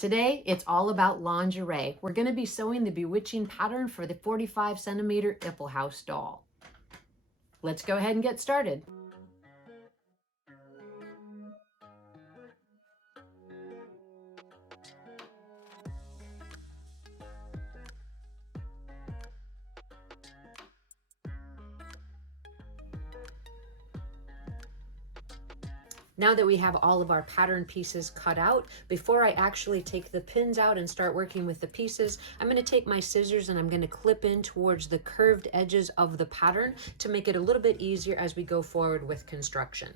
Today, it's all about lingerie. We're going to be sewing the Bewitching pattern for the 45 centimeter Iplehouse doll. Let's go ahead and get started. Now that we have all of our pattern pieces cut out, before I actually take the pins out and start working with the pieces, I'm going to take my scissors and I'm going to clip in towards the curved edges of the pattern to make it a little bit easier as we go forward with construction.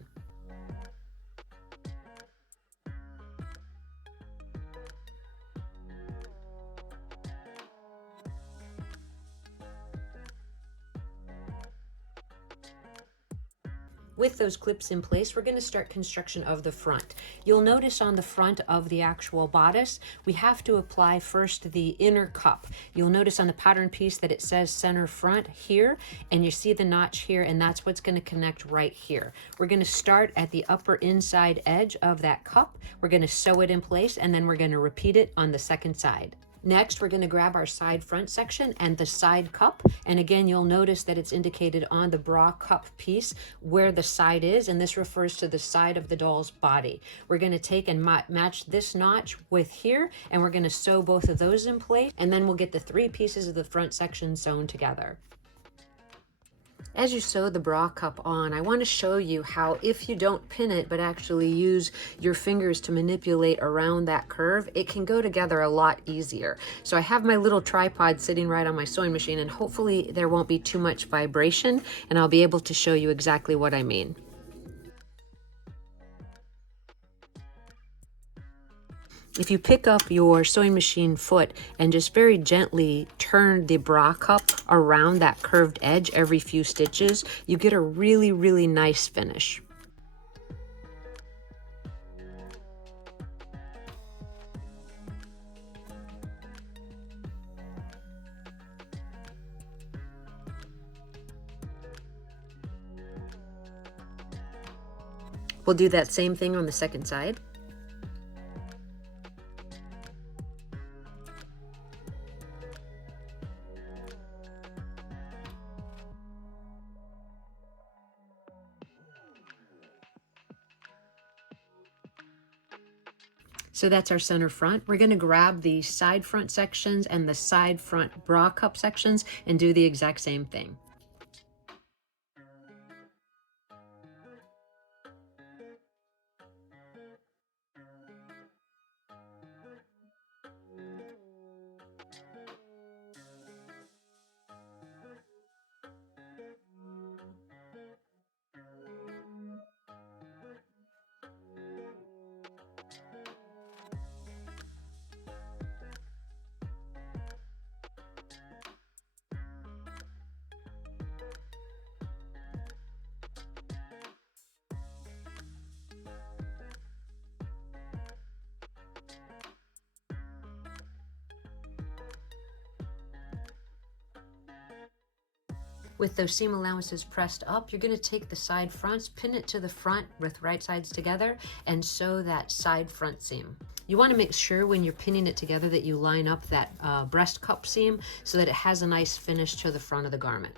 With those clips in place, we're going to start construction of the front. You'll notice on the front of the actual bodice, we have to apply first the inner cup. You'll notice on the pattern piece that it says center front here, and you see the notch here, and that's what's going to connect right here. We're going to start at the upper inside edge of that cup. We're going to sew it in place, and then we're going to repeat it on the second side. Next, we're going to grab our side front section and the side cup. And again, you'll notice that it's indicated on the bra cup piece where the side is, and this refers to the side of the doll's body. We're going to take and match this notch with here, and we're going to sew both of those in place, and then we'll get the three pieces of the front section sewn together. As you sew the bra cup on, I want to show you how if you don't pin it but actually use your fingers to manipulate around that curve, it can go together a lot easier. So I have my little tripod sitting right on my sewing machine, and hopefully there won't be too much vibration, and I'll be able to show you exactly what I mean. If you pick up your sewing machine foot and just very gently turn the bra cup around that curved edge every few stitches, you get a really, really nice finish. We'll do that same thing on the second side. So that's our center front. We're going to grab the side front sections and the side front bra cup sections and do the exact same thing. With those seam allowances pressed up, you're going to take the side fronts, pin it to the front with right sides together, and sew that side front seam. You want to make sure when you're pinning it together that you line up that breast cup seam so that it has a nice finish to the front of the garment.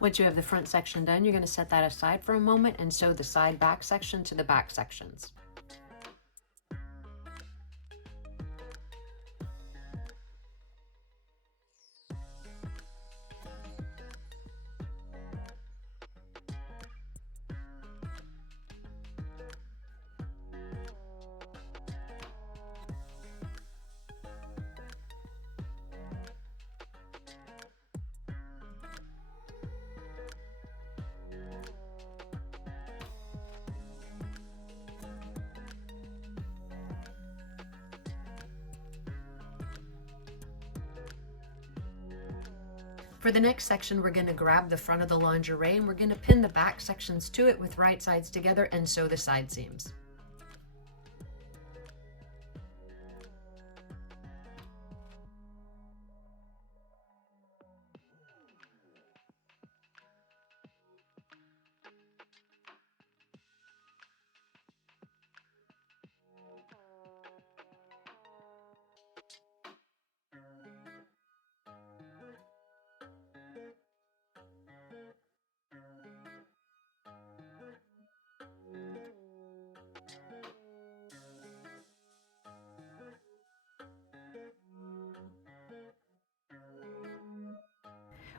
Once you have the front section done, you're going to set that aside for a moment and sew the side back section to the back sections. For the next section, we're going to grab the front of the lingerie and we're going to pin the back sections to it with right sides together and sew the side seams.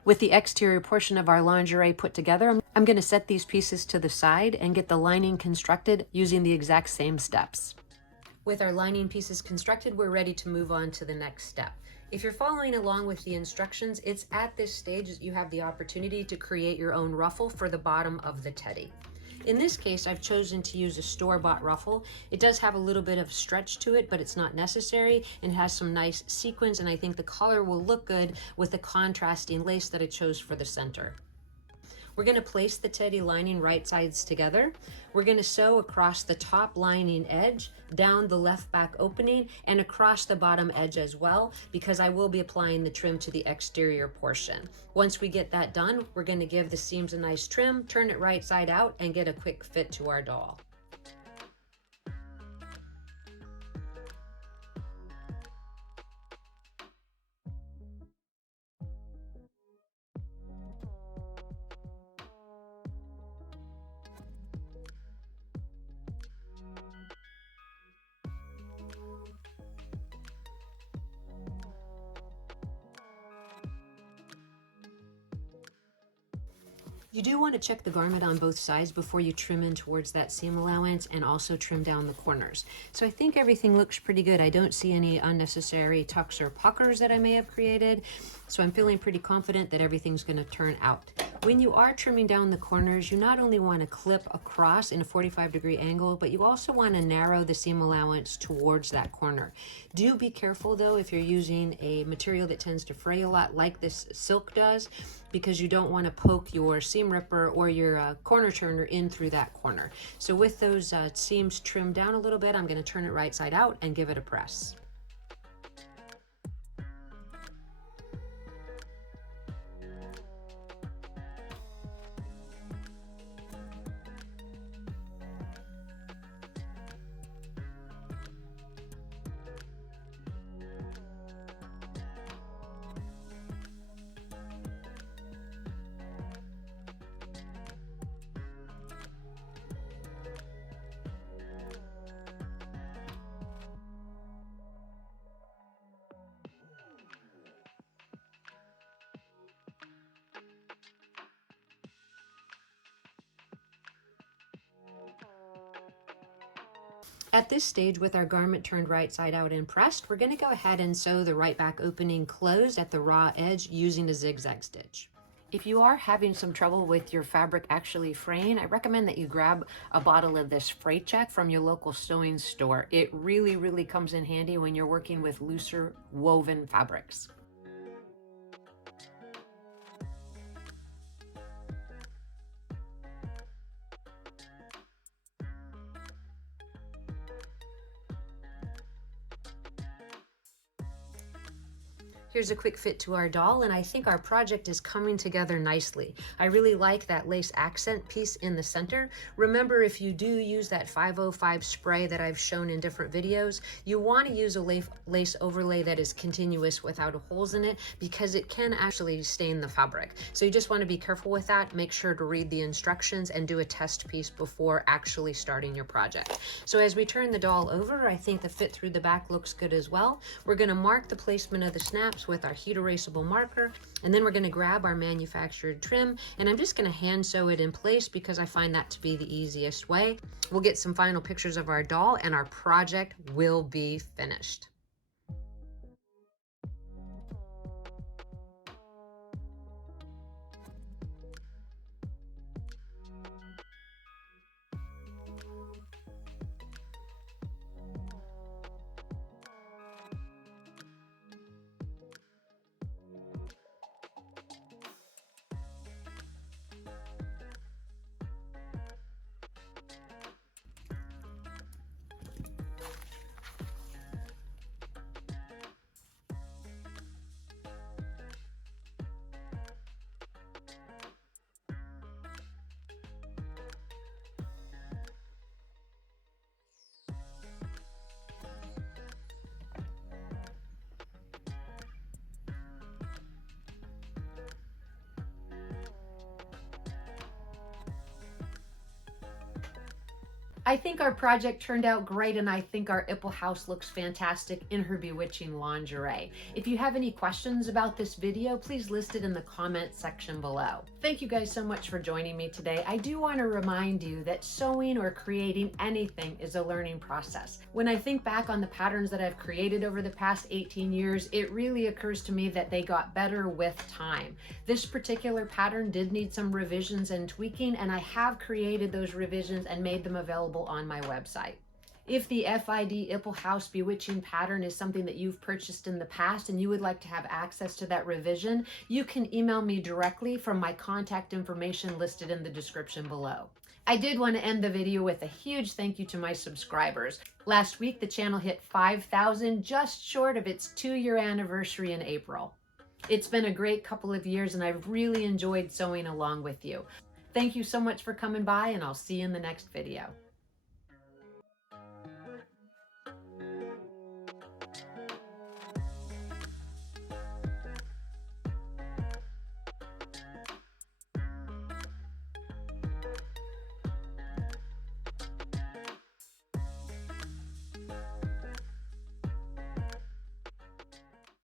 With the exterior portion of our lingerie put together, I'm going to set these pieces to the side and get the lining constructed using the exact same steps. With our lining pieces constructed, we're ready to move on to the next step. If you're following along with the instructions, it's at this stage that you have the opportunity to create your own ruffle for the bottom of the teddy. In this case, I've chosen to use a store-bought ruffle. It does have a little bit of stretch to it, but it's not necessary, and it has some nice sequins, and I think the color will look good with the contrasting lace that I chose for the center. We're going to place the teddy lining right sides together. We're going to sew across the top lining edge, down the left back opening, and across the bottom edge as well, because I will be applying the trim to the exterior portion. Once we get that done, we're going to give the seams a nice trim, turn it right side out, and get a quick fit to our doll. You do want to check the garment on both sides before you trim in towards that seam allowance and also trim down the corners. So I think everything looks pretty good. I don't see any unnecessary tucks or puckers that I may have created. So I'm feeling pretty confident that everything's going to turn out. When you are trimming down the corners, you not only want to clip across in a 45-degree angle, but you also want to narrow the seam allowance towards that corner. Do be careful though if you're using a material that tends to fray a lot like this silk does, because you don't want to poke your seam ripper or your corner turner in through that corner. So with those seams trimmed down a little bit, I'm going to turn it right side out and give it a press. At this stage, with our garment turned right side out and pressed, we're going to go ahead and sew the right back opening closed at the raw edge using a zigzag stitch. If you are having some trouble with your fabric actually fraying, I recommend that you grab a bottle of this fray check from your local sewing store. It really comes in handy when you're working with looser woven fabrics. Here's a quick fit to our doll, and I think our project is coming together nicely. I really like that lace accent piece in the center. Remember, if you do use that 505 spray that I've shown in different videos, you want to use a lace overlay that is continuous without holes in it, because it can actually stain the fabric. So you just want to be careful with that. Make sure to read the instructions and do a test piece before actually starting your project. So as we turn the doll over, I think the fit through the back looks good as well. We're going to mark the placement of the snaps with our heat erasable marker, and then we're going to grab our manufactured trim, and I'm just going to hand sew it in place because I find that to be the easiest way. We'll get some final pictures of our doll and our project will be finished. I think our project turned out great, and I think our Iplehouse looks fantastic in her Bewitching lingerie. If you have any questions about this video, please list it in the comment section below. Thank you guys so much for joining me today. I do want to remind you that sewing or creating anything is a learning process. When I think back on the patterns that I've created over the past 18 years, it really occurs to me that they got better with time. This particular pattern did need some revisions and tweaking, and I have created those revisions and made them available on my website. If the FID Iplehouse Bewitching pattern is something that you've purchased in the past and you would like to have access to that revision, you can email me directly from my contact information listed in the description below. I did want to end the video with a huge thank you to my subscribers. Last week, the channel hit 5,000, just short of its 2-year anniversary in April. It's been a great couple of years, and I've really enjoyed sewing along with you. Thank you so much for coming by, and I'll see you in the next video.